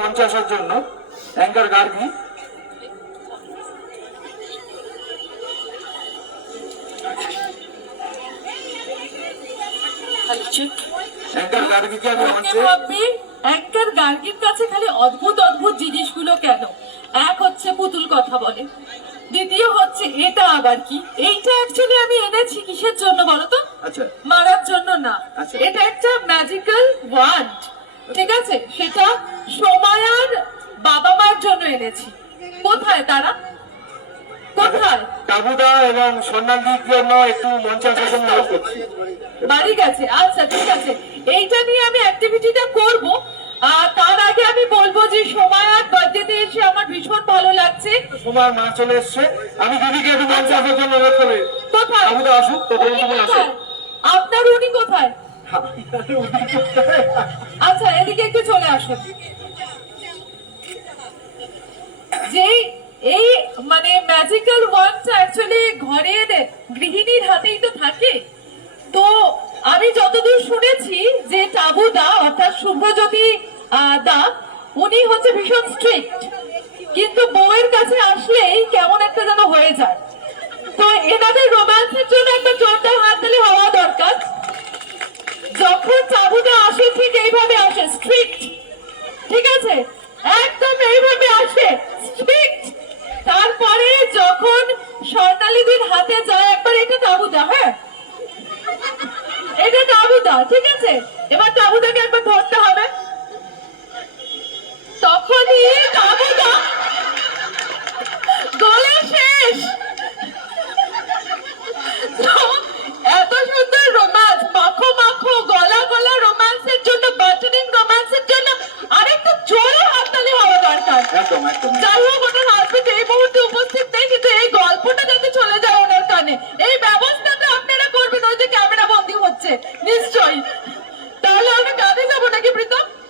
মঞ্চে আসার জন্য অ্যাঙ্কার গার্গী। অ্যাঙ্কার গার্গীর কাছে খালি অদ্ভুত অদ্ভুত জিনিসগুলো কেন? এক হচ্ছে পুতুল কথা বলে, দ্বিতীয় হচ্ছে এটা আবার কি? এইটা অ্যাকচুয়ালি আমি এনেছি কিসের জন্য বলতো? আচ্ছা, মারার জন্য না। আচ্ছা। এটা একটা ম্যাজিক্যাল ওয়ান্ড, ঠিক আছে? সেটা সময়ার বাবা মার জন্য এনেছি। কোথায় তারা? কোথায়? টাবুদা এবং স্বর্ণালীর জন্য একটু মঞ্চে আসার জন্য অনুরোধ করছি। বাড়ি গেছে? আচ্ছা ঠিক আছে, এইটা নিয়ে আমি অ্যাক্টিভিটিটা করব। তার আগে আমি বলবো যে সময়ার বার্থডেতে এসে আমার ভীষণ ভালো লাগছে। সময় মা চলে এসছে, আমি দিদিকে একটু মঞ্চে আসার জন্য অনুরোধ করি। কোথায়? টাবুদা আসুক, তখন তুমি আসুন। আপনার উনি কোথায়? আচ্ছা এদিকে একটু চলে আসুন। যে এই মানে ম্যাজিক্যাল ওয়ান্ডটা অ্যাকচুয়ালি ঘরের গৃহিণীর হাতেই তো থাকে। তো আমি যতদূর শুনেছি যে টাবুদা অর্থাৎ শুভ্রজ্যোতি দা উনি হচ্ছে ভীষণ স্ট্রিক্ট, কিন্তু বউয়ের কাছে আসলেই কেমন একটা যেন হয়ে যায়। তো এনাদের রোম্যান্সের জন্য একটা জোরদার হাততালি হওয়া দরকার। যখন টাবুদা আসে ঠিক এইভাবে আসে, স্ট্রিক্ট, ঠিক আছে? একদম এইভাবে আসে স্ট্রিক্ট। তারপরে যখন স্বর্ণালীদের হাতে যায় একবার, এটা টাবুদা, হ্যাঁ এটা টাবুদা, ঠিক আছে? এবার টাবুদাকে একবার ধরতে হবে, তখনই টাবুদা গলা শেষ। এত সুন্দর রোম্যান্স, মাখো মাখো গলা গলা রোম্যান্সের জন্য, বাটনিং রোম্যান্সের জন্য আরেকটু জোরে হাততালি হওয়া দরকার। যাই হোক, ওনার হাজবেন্ড এই মুহূর্তে উপস্থিত নেই, কিন্তু এই গল্পটা যাতে চলে যায় ওনার কানে, এই ব্যবস্থাটা আপনারা করবেন। ওই যে ক্যামেরা বন্দী হচ্ছে নিশ্চয়ই।